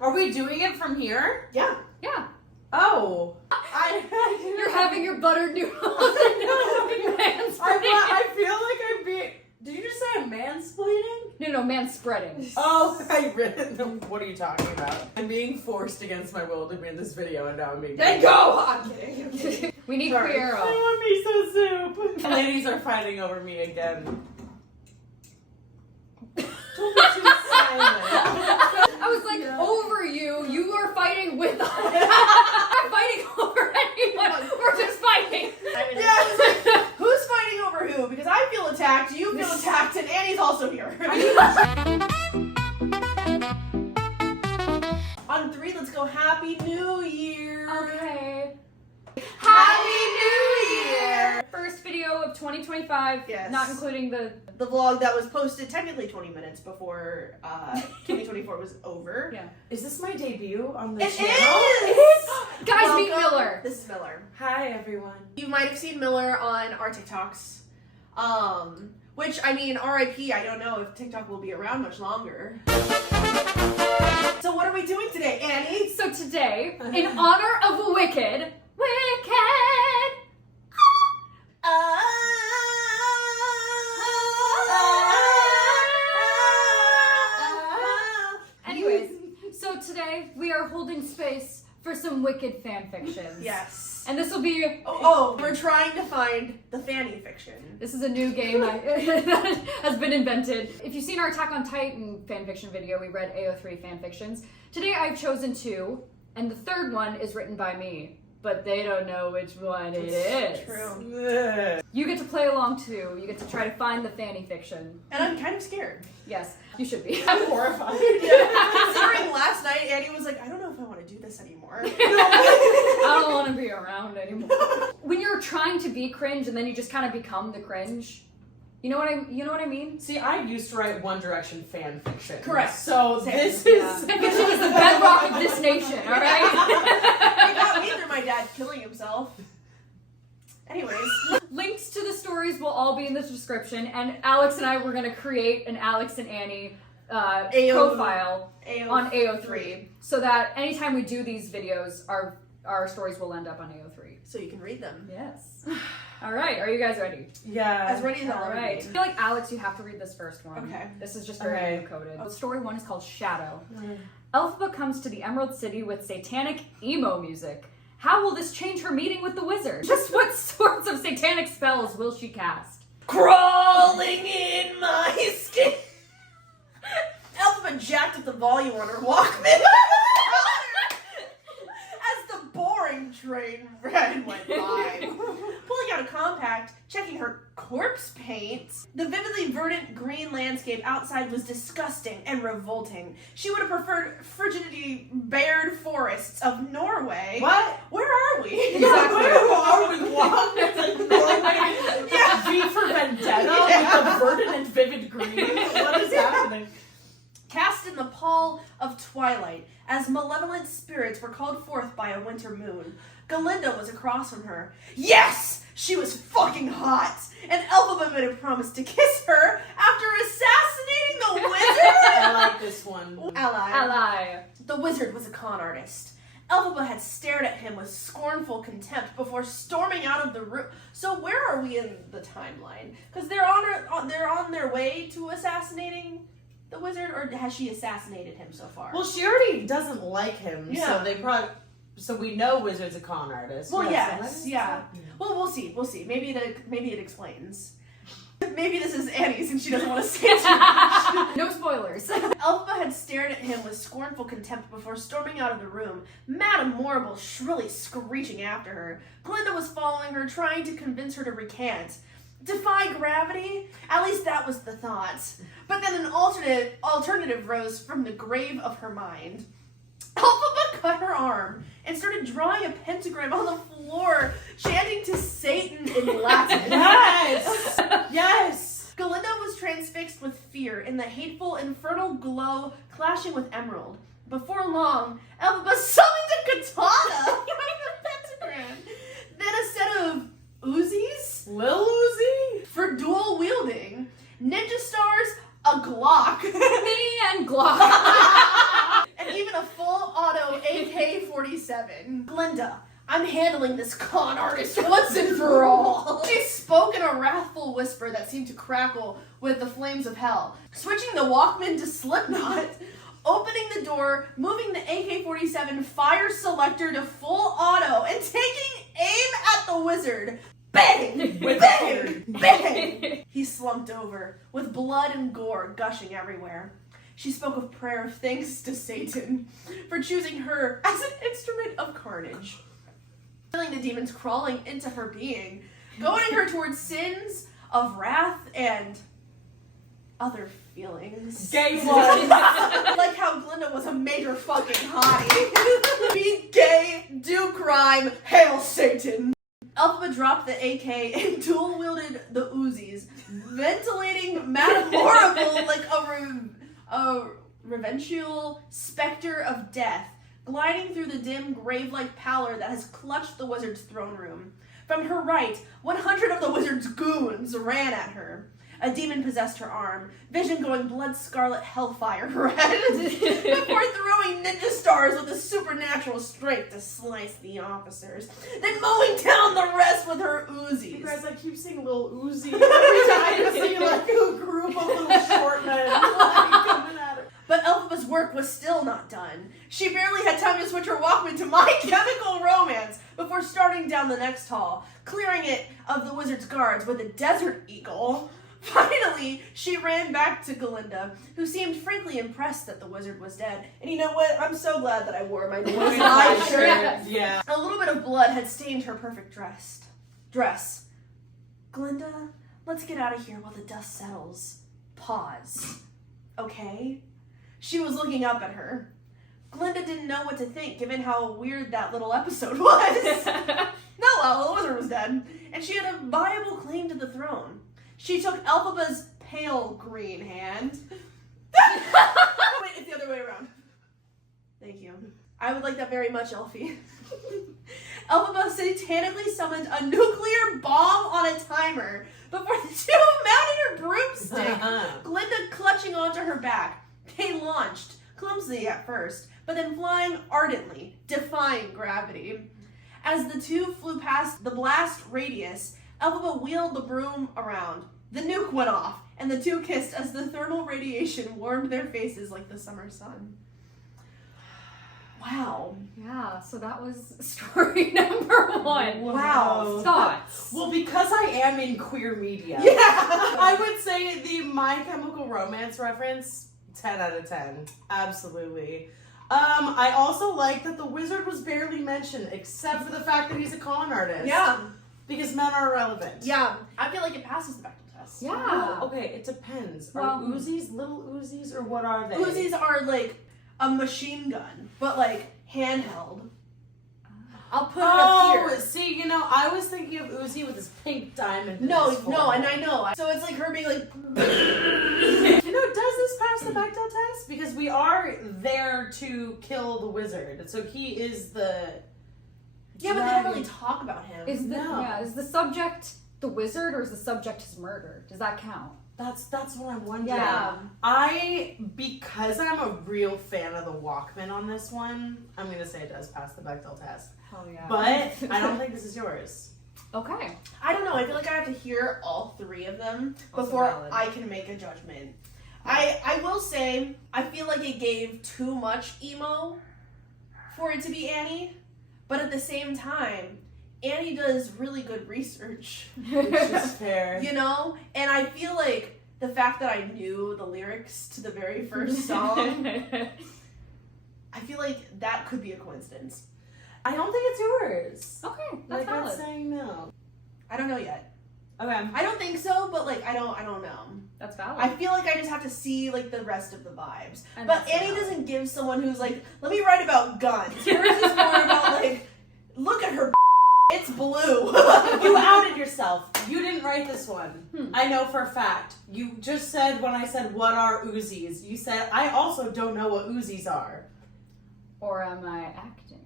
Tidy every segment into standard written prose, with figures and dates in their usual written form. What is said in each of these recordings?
Are we doing it from here? Yeah. Yeah. Oh. You're having your buttered noodles and I feel like I'm being... Did you just say I'm mansplaining? No, manspreading. Oh, I really... What are you talking about? I'm being forced against my will to be in this video, and now I'm being... Then go! I'm kidding. We need Sorry. Quiero. I want miso soup. The ladies are fighting over me again. Don't be too silent. I was like, over you. You are fighting with us. I'm not fighting over anyone. We're just fighting. Yeah, it's like, who's fighting over who? Because I feel attacked, you feel attacked, and Annie's also here. On 3, let's go Happy New Year! Okay. Happy New Year! First video of 2025. Yes. Not including the... The vlog that was posted technically 20 minutes before 2024 was over. Yeah. Is this my debut on the It channel? is! Guys, meet Welcome. Miller. This is Miller. Hi, everyone. You might have seen Miller on our TikToks. Which, I mean, RIP, I don't know if TikTok will be around much longer. So what are we doing today, Annie? So today, in honor of Wicked... Anyways, so today we are holding space for some Wicked fanfictions. Yes. And this will be... We're trying to find the fanny fiction. This is a new game that has been invented. If you've seen our Attack on Titan fanfiction video, we read AO3 fanfictions. Today I've chosen 2, and the third one is written by me. But they don't know which one it is. True. You get to play along too. You get to try to find the fanny fiction. And I'm kind of scared. Yes, you should be. I'm horrified. Considering last night, Annie was like, I don't know if I want to do this anymore. I don't want to be around anymore. When you're trying to be cringe and then you just kind of become the cringe. You know what I mean? See, I used to write One Direction fan fiction. Correct. So Same. this Yeah. is... Fanfiction is the bedrock of this nation, alright? It got me through my dad killing himself. Anyways. Links to the stories will all be in the description, and Alex and I were going to create an Alex and Annie profile on AO3, so that anytime we do these videos, our stories will end up on AO3. So you can read them. Yes. All right, are you guys ready? Yeah. As ready as I'll All ever right. I be. feel like Alex, you have to read this first one. Okay. This is just very Okay. coded. Story 1 is called Shadow. Elphaba comes to the Emerald City with satanic emo music. How will this change her meeting with the wizard? Just what sorts of satanic spells will she cast? Crawling in my skin. Elphaba jacked up the volume on her Walkman. As the boring train went by. Pulling out a compact, checking her corpse paint. The vividly verdant green landscape outside was disgusting and revolting. She would have preferred frigidity-bared forests of Norway. What? Where are we? Exactly. Where are we? It's like Norway. Yeah. V for Vendetta Yeah. with the verdant and vivid green. What is happening? Cast in the pall of twilight, as malevolent spirits were called forth by a winter moon. Galinda was across from her. Yes! She was fucking hot! And Elphaba made a promise to kiss her after assassinating the wizard! I like this one. Ally. The wizard was a con artist. Elphaba had stared at him with scornful contempt before storming out of the room. So where are we in the timeline? Because they're on their way to assassinating the wizard, or has she assassinated him so far? Well, she already doesn't like him, Yeah. so they probably... So we know Wizard's a con artist. Well, Yeah, yes, so yeah. Well, we'll see. Maybe it explains. Maybe this is Annie's and she doesn't want to say too much. No spoilers. Elphaba had stared at him with scornful contempt before storming out of the room, Madame Morrible shrilly screeching after her. Glinda was following her, trying to convince her to recant. Defy gravity? At least that was the thought. But then an alternative rose from the grave of her mind. Elphaba cut her arm and started drawing a pentagram on the floor, chanting to Satan in Latin. Yes! Yes! Galinda was transfixed with fear in the hateful, infernal glow clashing with Emerald. Before long, Elphaba summoned a katana behind the pentagram. Then a set of Uzis Lil Uzi? for dual wielding. Ninja stars, a Glock. Me and Glock. And even a full AK-47. Glinda, I'm handling this con artist once and for all. She spoke in a wrathful whisper that seemed to crackle with the flames of hell, switching the Walkman to Slipknot, opening the door, moving the AK-47 fire selector to full auto, and taking aim at the wizard. Bang! Bang! Bang! He slumped over, with blood and gore gushing everywhere. She spoke a prayer of thanks to Satan for choosing her as an instrument of carnage. Feeling the demons crawling into her being, goading her towards sins of wrath and other feelings. Gay blood. Like how Glinda was a major fucking hottie. Be gay, do crime, hail Satan. Elphaba dropped the AK and dual-wielded the Uzis, ventilating Madame Horrible like a revengeful specter of death, gliding through the dim, grave-like pallor that has clutched the wizard's throne room. From her right, 100 of the wizard's goons ran at her. A demon possessed her arm, vision going blood-scarlet hellfire red, before throwing ninja stars with a supernatural strength to slice the officers, then mowing down the rest with her Uzis. You guys, I keep seeing Lil Uzi every time I see like a group of little short men like, coming at her. But Elphaba's work was still not done. She barely had time to switch her Walkman to My Chemical Romance before starting down the next hall, clearing it of the wizard's guards with a Desert Eagle. Finally, she ran back to Glinda, who seemed frankly impressed that the wizard was dead. And you know what? I'm so glad that I wore my poison eye shirt. Yeah. A little bit of blood had stained her perfect dress. Glinda, let's get out of here while the dust settles. Pause. Okay? She was looking up at her. Glinda didn't know what to think, given how weird that little episode was. No, well, the wizard was dead, and she had a viable claim to the throne. She took Elphaba's pale green hand. Wait, it's the other way around. Thank you. I would like that very much, Elphie. Elphaba satanically summoned a nuclear bomb on a timer before the two mounted her broomstick, Glinda clutching onto her back. They launched, clumsily at first, but then flying ardently, defying gravity. As the two flew past the blast radius, Elphaba wheeled the broom around. The nuke went off, and the two kissed as the thermal radiation warmed their faces like the summer sun. Wow. Yeah, so that was story number 1. Wow. Thoughts? Well, because I am in queer media, Yeah. I would say the My Chemical Romance reference, 10 out of 10. Absolutely. I also like that the wizard was barely mentioned, except for the fact that he's a con artist. Yeah. Because men are irrelevant. Yeah. I feel like it passes the Bechdel test. Yeah. Oh, okay, it depends. Are Well, Uzis little Uzis, or what are they? Uzis are like a machine gun, but like handheld. I'll put it up here. See, you know, I was thinking of Uzi with his pink diamond. No, in his and forehead. I know. So it's like her being like. You know, does this pass the Bechdel test? Because we are there to kill the wizard, so he is the. Yeah, but they don't really talk about him. Is the No. is the subject the wizard, or is the subject his murder? Does that count? That's what I'm wondering. Yeah. Because I'm a real fan of the Walkman on this one, I'm gonna say it does pass the Bechdel test. Hell yeah. But I don't think this is yours. Okay. I don't know. I feel like I have to hear all three of them Also before valid. I can make a judgment. I will say, I feel like it gave too much emo for it to be Annie, but at the same time, Annie does really good research, Which is fair. you know? And I feel like the fact that I knew the lyrics to the very first song, I feel like that could be a coincidence. I don't think it's yours. Okay, that's Like, I'm valid. saying no. I don't know yet. Okay. I don't think so, but like I don't know. That's valid. I feel like I just have to see like the rest of the vibes. And But that's Annie valid. doesn't give someone who's like, let me write about guns. Hers is more about like, look at her, it's blue. You outed yourself. You didn't write this one. I know for a fact. You just said when I said, what are Uzis? You said, I also don't know what Uzis are. Or am I acting?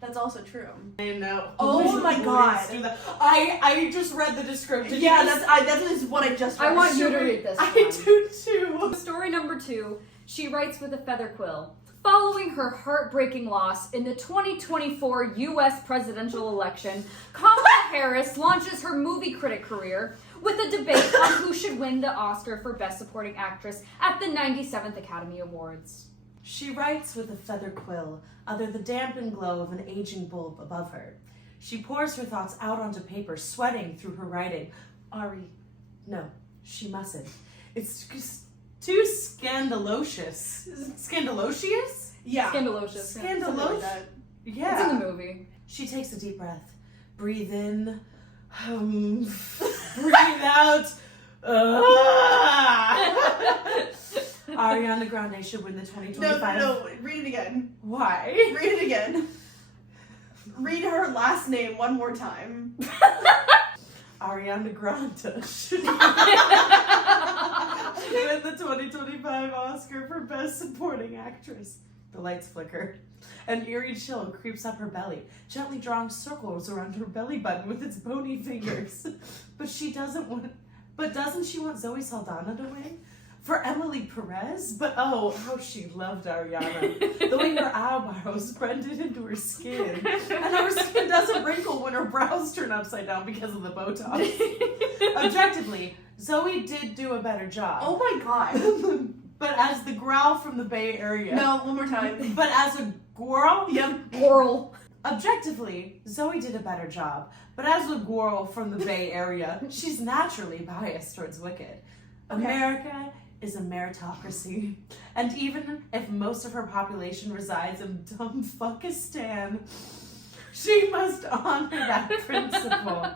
That's also true. I know. Oh my Please God. do that. I just read the description. Yeah, that is what I just read. I want you to read this I one. do too. Story number 2. She writes with a feather quill. Following her heartbreaking loss in the 2024 U.S. presidential election, Kamala Harris launches her movie critic career with a debate on who should win the Oscar for Best Supporting Actress at the 97th Academy Awards. She writes with a feather quill, under the dampened glow of an aging bulb above her. She pours her thoughts out onto paper, sweating through her writing. Ari, no, she mustn't. It's just too scandalocious. Scandalocious? Yeah. Scandalocious. Scandalocious? Yeah. It's in the movie. She takes a deep breath. Breathe in. Breathe out. Ariana Grande should win the 2025. No, read it again. Why? Read it again. Read her last name one more time. Ariana Grande should win the 2025 Oscar for Best Supporting Actress. The lights flicker. An eerie chill creeps up her belly, gently drawing circles around her belly button with its bony fingers. But doesn't she want Zoe Saldana to win? For Emily Perez? But oh, how she loved Ariana. The way her eyebrows blended into her skin. And her skin doesn't wrinkle when her brows turn upside down because of the Botox. Objectively, Zoe did do a better job. Oh my god. But as the growl from the Bay Area. No, one more time. But as a girl? Yep. Oral. Objectively, Zoe did a better job. But as a girl from the Bay Area, she's naturally biased towards Wicked. Okay. America is a meritocracy. And even if most of her population resides in dumb fuckistan, she must honor that principle.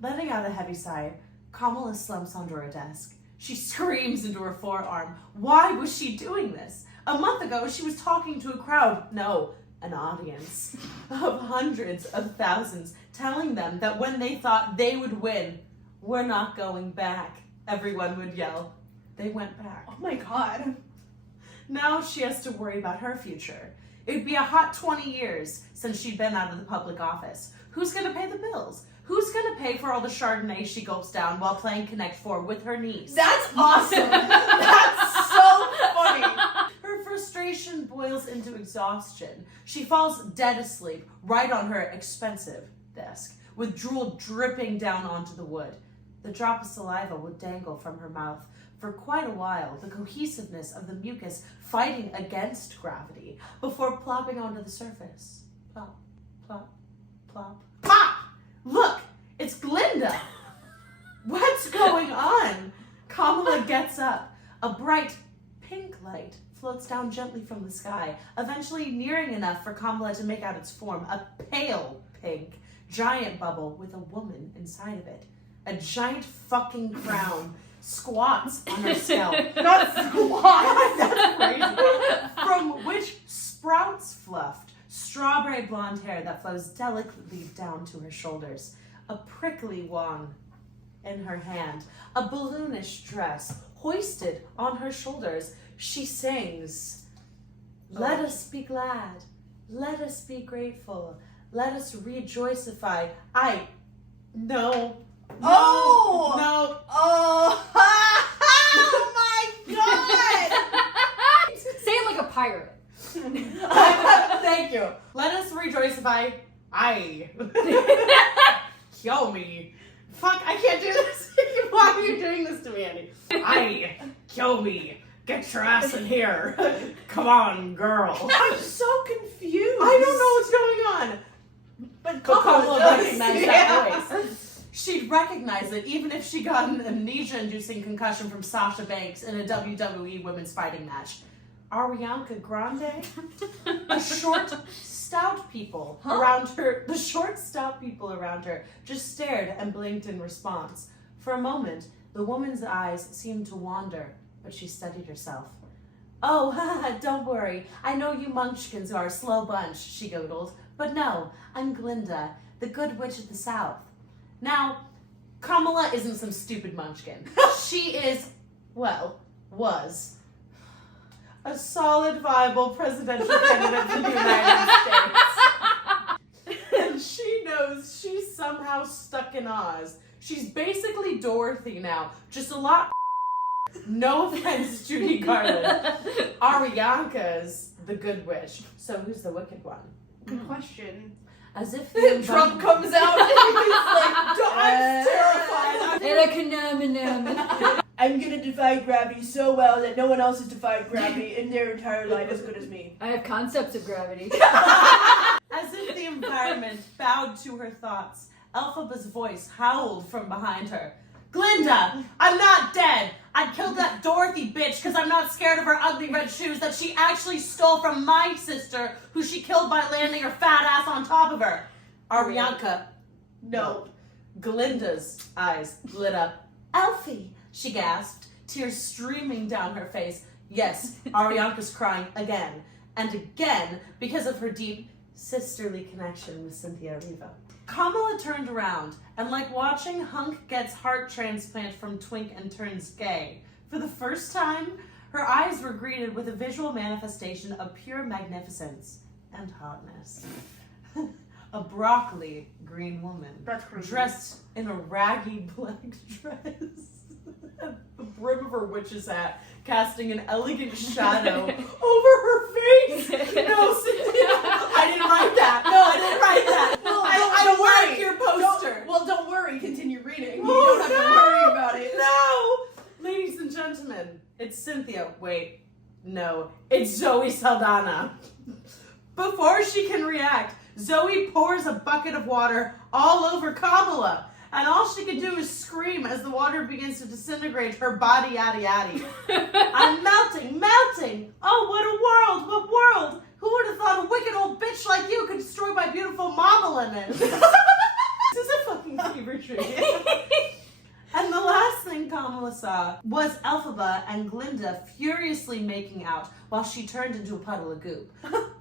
Letting out a heavy sigh, Kamala slumps onto her desk. She screams into her forearm. Why was she doing this? A month ago, she was talking to a crowd. No, an audience of hundreds of thousands, telling them that when they thought they would win, we're not going back. Everyone would yell. They went back. Oh my god. Now she has to worry about her future. It'd be a hot 20 years since she'd been out of the public office. Who's gonna pay the bills? Who's gonna pay for all the Chardonnay she gulps down while playing Connect 4 with her niece? That's awesome. That's so funny. Her frustration boils into exhaustion. She falls dead asleep right on her expensive desk, with drool dripping down onto the wood. The drop of saliva would dangle from her mouth for quite a while, the cohesiveness of the mucus fighting against gravity before plopping onto the surface. Plop, plop, plop, plop! Look, it's Glinda! What's going on? Kamala gets up. A bright pink light floats down gently from the sky, eventually nearing enough for Kamala to make out its form, a pale pink giant bubble with a woman inside of it. A giant fucking crown squats on her scalp. Not squat! That's crazy. From which sprouts fluffed strawberry blonde hair that flows delicately down to her shoulders. A prickly wand in her hand. A balloonish dress hoisted on her shoulders. She sings, "Let us be glad. Let us be grateful. Let us rejoicify." No. Oh! No. Oh! Oh my god! Say it like a pirate. Thank you. Let us rejoicify. Kill me. Fuck, I can't do this. Why are you doing this to me, Annie? Kill me. Get your ass in here. Come on, girl. I'm so confused. I don't know what's going on. But Kamala does. recognized that voice. She'd recognize it even if she got an amnesia-inducing concussion from Sasha Banks in a WWE women's fighting match. Ariana Grande? The short, stout people around her just stared and blinked in response. For a moment, the woman's eyes seemed to wander, but she steadied herself. "Oh, don't worry. I know you munchkins are a slow bunch," she gurgled. "But no, I'm Glinda, the good witch of the South." Now, Kamala isn't some stupid munchkin. She is, was a solid, viable presidential candidate for the United States. And she knows she's somehow stuck in Oz. She's basically Dorothy now, just a lot No offense, Judy Garland. Arianka's the good witch. So who's the wicked one? Good question. As if the Trump comes out and he's like, I'm terrified. I'm gonna defy gravity so well that no one else has defied gravity in their entire life as good as me. I have concepts of gravity. As if the environment bowed to her thoughts, Elphaba's voice howled from behind her. Glinda, I'm not dead. I killed that Dorothy bitch because I'm not scared of her ugly red shoes that she actually stole from my sister, who she killed by landing her fat ass on top of her. Arianka, no. Glinda's eyes lit up. Elfie, she gasped, tears streaming down her face. Yes, Arianka's crying again and again because of her deep sisterly connection with Cynthia Erivo. Kamala turned around, and like watching Hunk gets heart transplant from twink and turns gay, for the first time, her eyes were greeted with a visual manifestation of pure magnificence and hotness. A broccoli green woman, dressed in a raggy black dress, the brim of her witch's hat casting an elegant shadow over her face. No, Cynthia, I didn't write that. No, I didn't write that. Well, I don't worry. like your poster. Don't worry. Continue reading. You Oh, don't have to worry about it. No! Ladies and gentlemen, it's Cynthia. Wait, no, it's Zoe Saldana. Before she can react, Zoe pours a bucket of water all over Kamala, and all she can do is scream as the water begins to disintegrate her body, yaddy yaddy. I'm melting! Oh, what world! Who would have thought a wicked old bitch like you could destroy my beautiful mama lemon? This is a fucking fever dream. And the last thing Kamala saw was Elphaba and Glinda furiously making out while she turned into a puddle of goop.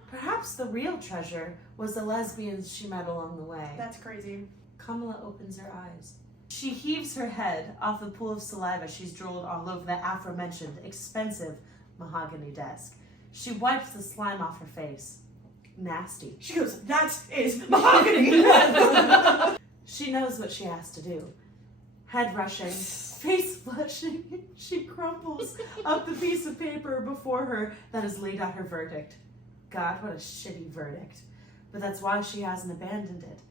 Perhaps the real treasure was the lesbians she met along the way. That's crazy. Kamala opens her eyes. She heaves her head off the pool of saliva she's drooled all over the aforementioned expensive mahogany desk. She wipes the slime off her face. Nasty. She goes, that is mahogany. She knows what she has to do. Head rushing, face flushing, she crumples up the piece of paper before her that has laid out her verdict. God, what a shitty verdict. But that's why she hasn't abandoned it.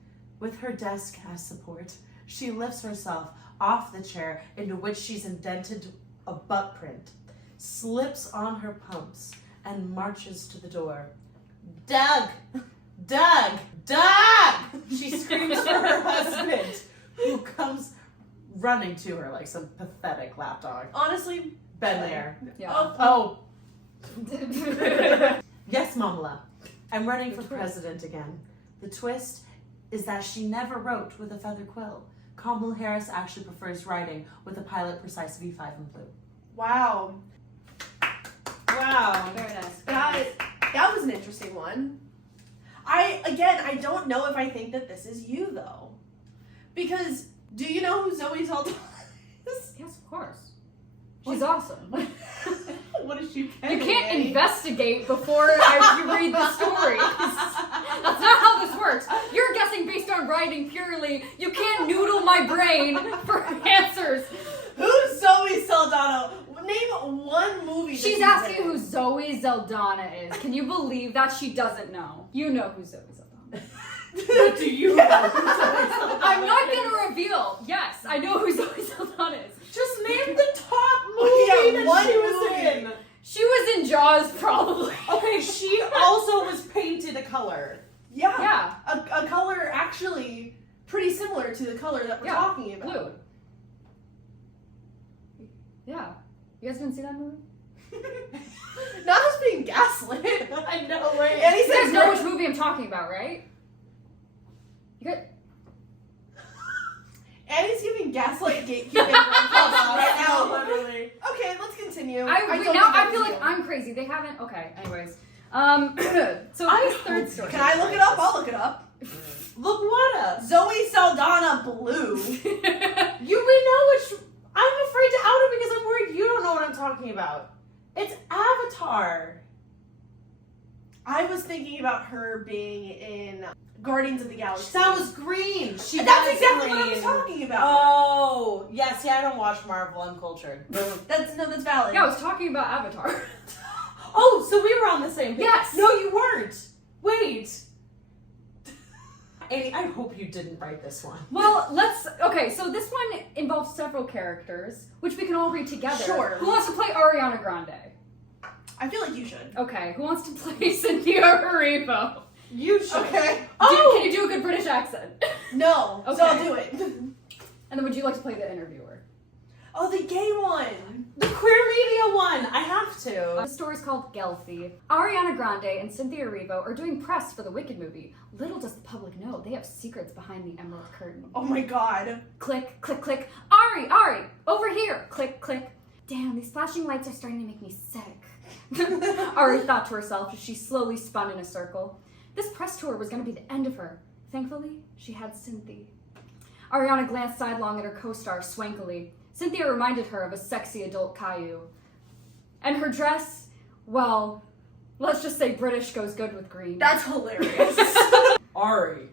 With her desk as support, she lifts herself off the chair into which she's indented a butt print, slips on her pumps, and marches to the door. Doug! Doug! Doug! She screams for her husband, who comes running to her like some pathetic lapdog. Honestly, Been there. Yeah. Oh. Yes, Mamala. I'm running for president again. The twist is that she never wrote with a feather quill. Kamala Harris actually prefers writing with a Pilot Precise V5 in blue. wow. Wow. Very nice. That was an interesting one. I don't know if I think that this is you though. Because do you know who Zoe Saldana is? Yes, of course. She's awesome. What is she? You can't investigate before you read the story. That's not how this works. You're guessing based on writing purely. You can't noodle my brain for answers. Who's Zoe Saldana? Name one movie. She's asking who Zoe Saldana is. Can you believe that she doesn't know? You know who Zoe Saldana is. Do you know who Zoe Saldana I'm not is? gonna reveal. Yes, I know who Zoe Saldana is. Just name the top movie that she was in. She was in Jaws, probably. Okay, she also was painted a color. Yeah. Yeah. A color actually pretty similar to the color that we're talking about. Blue. Yeah. You guys didn't see that movie? Not us being gaslit. I know, right? And he You guys says know which movie I'm talking about, right? You guys... Annie's giving gaslight gatekeeping right now. Literally. Okay, let's continue. I told feel you like guys I'm crazy. They haven't... Okay, anyways. So this third story. Can I look it up? I'll look it up. Look what up. Zoe Saldana Blue. We know which... I'm afraid to out it because I'm worried you don't know what I'm talking about. It's Avatar. I was thinking about her being in Guardians of the Galaxy. That was green. That's exactly what I was talking about. Oh, yeah. See, I don't watch Marvel. I'm cultured. That's valid. Yeah, I was talking about Avatar. Oh, so we were on the same page. Yes. No, you weren't. Wait. Annie, I hope you didn't write this one. Well, okay, so this one involves several characters, which we can all read together. Sure. Who wants to play Ariana Grande? I feel like you should. Okay, who wants to play Cynthia Erivo? You should. Okay. Can you do a good British accent? No. Okay. So I'll do it. And then would you like to play the interviewer? Oh, the gay one. The queer media one. I have to. The story's called Gelphie. Ariana Grande and Cynthia Erivo are doing press for the Wicked movie. Little does the public know, they have secrets behind the Emerald Curtain. Oh my god. Click, click, click. Ari, over here. Click, click. Damn, these flashing lights are starting to make me sick. Ari thought to herself as she slowly spun in a circle. This press tour was going to be the end of her. Thankfully, she had Cynthia. Ariana glanced sidelong at her co-star swankily. Cynthia reminded her of a sexy adult Caillou. And her dress, well, let's just say British goes good with green. That's hilarious. Ari,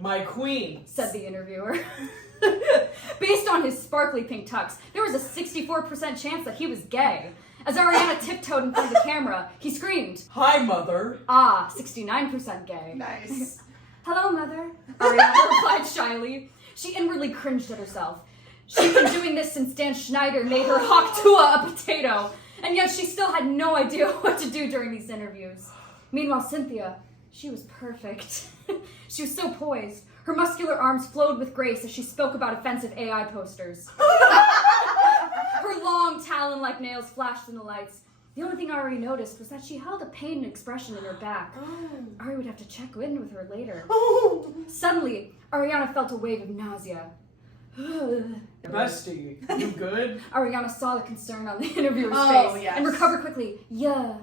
my queen, said the interviewer. Based on his sparkly pink tux, there was a 64% chance that he was gay. As Ariana tiptoed in front of the camera, he screamed, "Hi, mother." 69% gay. Nice. Hello, mother, Ariana replied shyly. She inwardly cringed at herself. She'd been doing this since Dan Schneider made her hawk Tua a potato, and yet she still had no idea what to do during these interviews. Meanwhile, Cynthia, she was perfect. She was so poised. Her muscular arms flowed with grace as she spoke about offensive AI posters. Her long, talon-like nails flashed in the lights. The only thing Ari noticed was that she held a pained expression in her back. Ari would have to check in with her later. Suddenly, Ariana felt a wave of nausea. Bestie, you good? Ariana saw the concern on the interviewer's face yes. and recovered quickly. Yeah.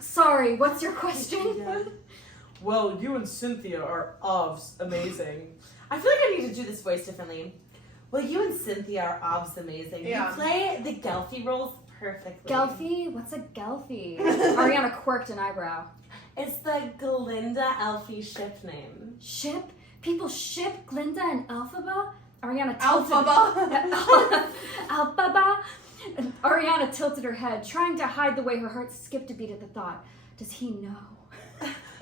Sorry, what's your question? Yeah. Well, you and Cynthia are amazing. I feel like I need to do this voice differently. Well, you and Cynthia are amazing. Yeah. You play the Gelphie roles perfectly. Gelphie? What's a Gelphie? Ariana quirked an eyebrow. It's the Glinda Elfie ship name. Ship? People ship Glinda and Elphaba? Ariana tilted... Alphaba. Alphaba? Ariana tilted her head, trying to hide the way her heart skipped a beat at the thought. Does he know?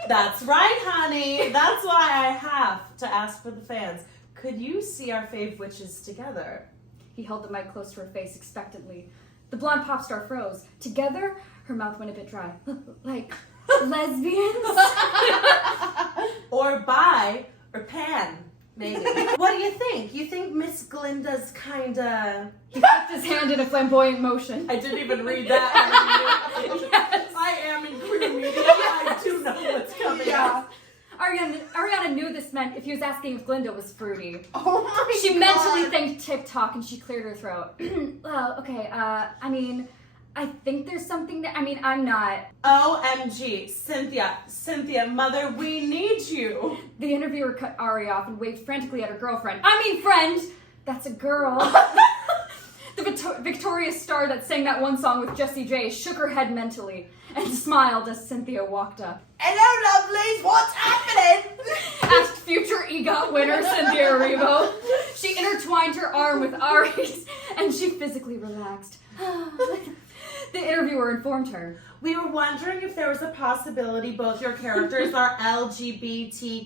That's right, honey. That's why I have to ask for the fans. Could you see our fave witches together? He held the mic close to her face expectantly. The blonde pop star froze. Together, her mouth went a bit dry. Like, lesbians? Or bi, or pan, maybe. What do you think? You think Miss Glinda's kinda... He flipped his hand in a flamboyant motion. I didn't even read that. Yes. I am in queer media. I do know what's coming up. Ariana knew this meant if he was asking if Glinda was fruity. Oh my She god. mentally thanked TikTok and she cleared her throat. Well, okay, I think there's something that, I'm not. OMG, Cynthia, mother, we need you. The interviewer cut Ari off and waved frantically at her girlfriend. Friend, that's a girl. The Victorious star that sang that one song with Jessie J shook her head mentally and smiled as Cynthia walked up. Hello, lovelies, what's happening? Asked future EGOT winner Cynthia Erivo. She intertwined her arm with Ari's and she physically relaxed. The interviewer informed her. We were wondering if there was a possibility both your characters are LGBTQIA+.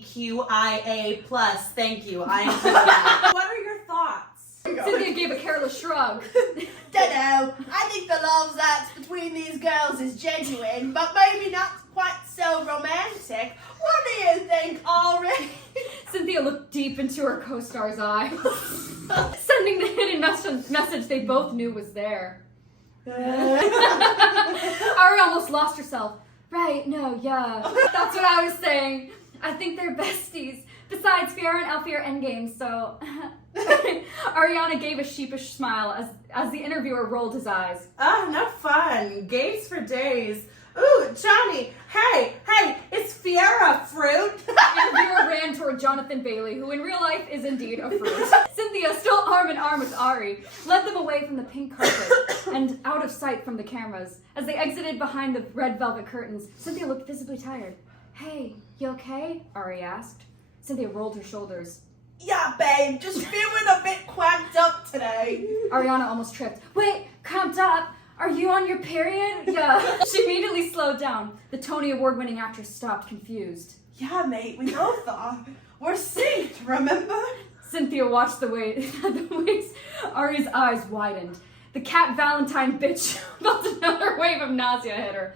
Thank you. I enjoy that. What are your thoughts? Cynthia gave a careless shrug. Dunno. I think the love that's between these girls is genuine, but maybe not quite so romantic. What do you think, Ari? Cynthia looked deep into her co-star's eyes, sending the hidden message they both knew was there. Ari almost lost herself. Right, no, yeah. That's what I was saying. I think they're besties. Besides, Fiora and Elfie are endgame, so... Ariana gave a sheepish smile as the interviewer rolled his eyes. No fun. Games for days. Ooh, Johnny, hey, it's Fiora fruit. The interviewer ran toward Jonathan Bailey, who in real life is indeed a fruit. Cynthia, still arm in arm with Ari, led them away from the pink carpet and out of sight from the cameras. As they exited behind the red velvet curtains, Cynthia looked visibly tired. Hey, you okay? Ari asked. Cynthia rolled her shoulders. Yeah, babe, just feeling a bit cramped up today. Ariana almost tripped. Wait, cramped up? Are you on your period? Yeah. She immediately slowed down. The Tony Award-winning actress stopped, confused. Yeah, mate, we both are. We're synced, remember? Cynthia watched the way Ari's eyes widened. The Cat Valentine bitch felt another wave of nausea hit her.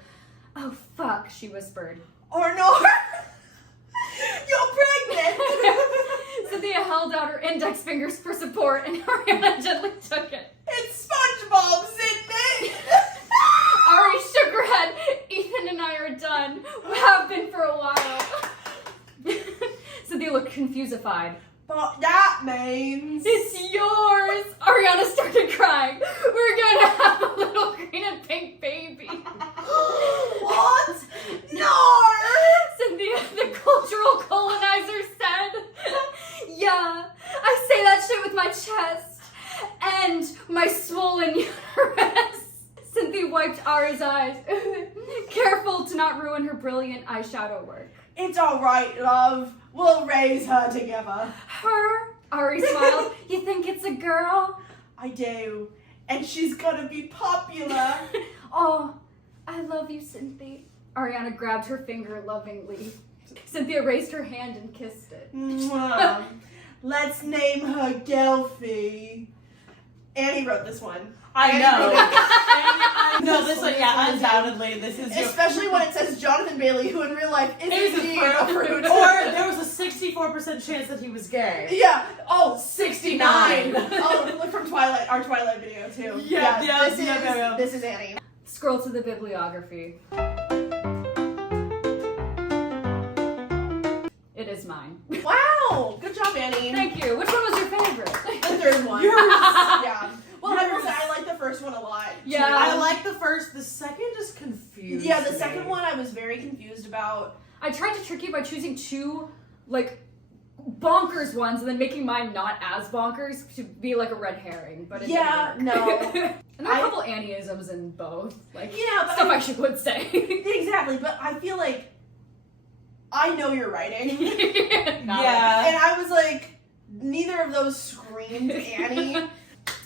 Oh, fuck, she whispered. Or no, you're pregnant. Cynthia held out her index fingers for support, and Ariana gently took it. It's SpongeBob, Sydney. Ari shook her head. Ethan and I are done. We have been for a while. Cynthia looked confusified. But that means... It's yours! Ariana started crying. We're gonna have a little green and pink baby. What? No! Cynthia, the cultural colonizer, said. Yeah, I say that shit with my chest. And my swollen uterus. Cynthia wiped Ari's eyes. Careful to not ruin her brilliant eyeshadow work. It's alright, love. We'll raise her together. Her? Ari smiled. You think it's a girl? I do. And she's gonna be popular. Oh, I love you, Cynthia. Ariana grabbed her finger lovingly. Cynthia raised her hand and kissed it. Mwah. Let's name her Gelphie. Annie wrote this one. I Annie know. wrote it. No, this one, yeah, undoubtedly, this is your... Especially when it says Jonathan Bailey, who in real life is Is a indeed fruit. a fruit. Or there was a 64% chance that he was gay. Yeah. Oh, 69. Oh, look from Twilight, our Twilight video too. Yeah, This is Annie. Scroll to the bibliography. It is mine. Wow. Good job, Annie. Thank you. Which one was your favorite? The third one. Yours. Yeah. Well, I will Yours. say I like the first one a lot. Yeah. too. I like the first, the second just confused Yeah, the me. second one I was very confused about. I tried to trick you by choosing two, like, bonkers ones and then making mine not as bonkers to be like a red herring, but it Yeah, didn't work. no. And there are a couple Annie-isms in both. Like, Yeah, but stuff I would say. exactly, but I feel like I know your writing. Yeah. And I was like, neither of those screamed Annie.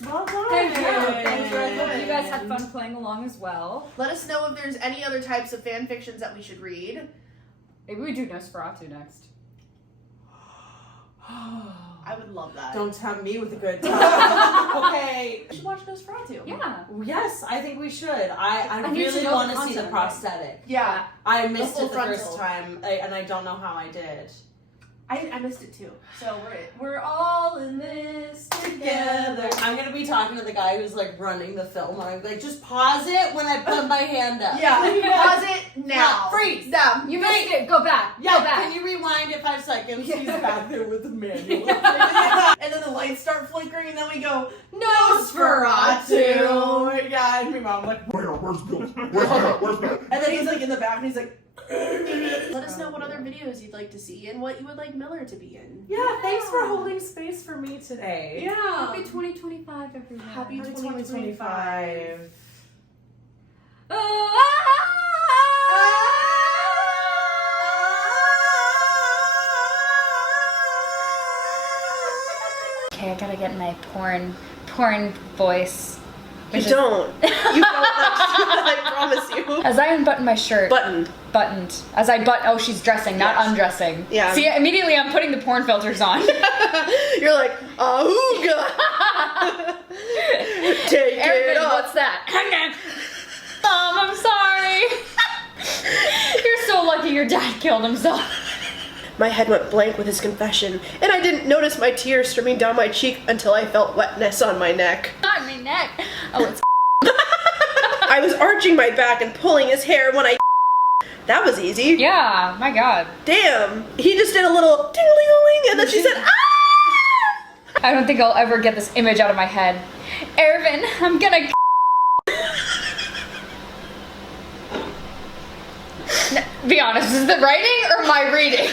Well done. Thank you. Thank you. I hope you guys had fun playing along as well. Let us know if there's any other types of fan fictions that we should read. Maybe we do Nosferatu next. I would love that. Don't tempt me with a good time. Okay. We should watch Nosferatu. Yeah. Yes, I think we should. I need to really know want the to see the content, prosthetic. Yeah. I missed full it the first frontal. time, and I don't know how I did. I missed it too. So we're all in this together. I'm gonna be talking to the guy who's like running the film, and I'm like, just pause it when I put my hand up. Yeah. Pause it now. Freeze. Yeah. You missed it. Go back. Yeah, Go back. can you rewind it 5 seconds? He's back there with the manual. And then the lights start flickering, and then we go, Nosferatu. Yeah, and my mom like, Where's Bill? Where's that? and then he's like in the back, and he's like, let us know what other videos you'd like to see and what you would like Miller to be in. yeah, thanks for holding space for me today. Yeah. Happy 2025, everyone. Happy Happy 2025. 2025. Okay, I gotta get my porn voice. You don't. You don't. I promise you. As I unbutton my shirt, Buttoned. buttoned. As I oh, she's dressing, not Yes. undressing. Yeah. See, immediately I'm putting the porn filters on. You're like, ahooga. Take it Erin, off. what's that? Mom, I'm sorry. You're so lucky your dad killed himself. My head went blank with his confession, and I didn't notice my tears streaming down my cheek until I felt wetness on my neck. Not my neck. Oh, it's I was arching my back and pulling his hair when I That was easy. yeah, my god. Damn. He just did a little ding-a-ling-a-ling, and then she said, ah! I don't think I'll ever get this image out of my head. Ervin, I'm gonna be honest, is it the writing or my reading?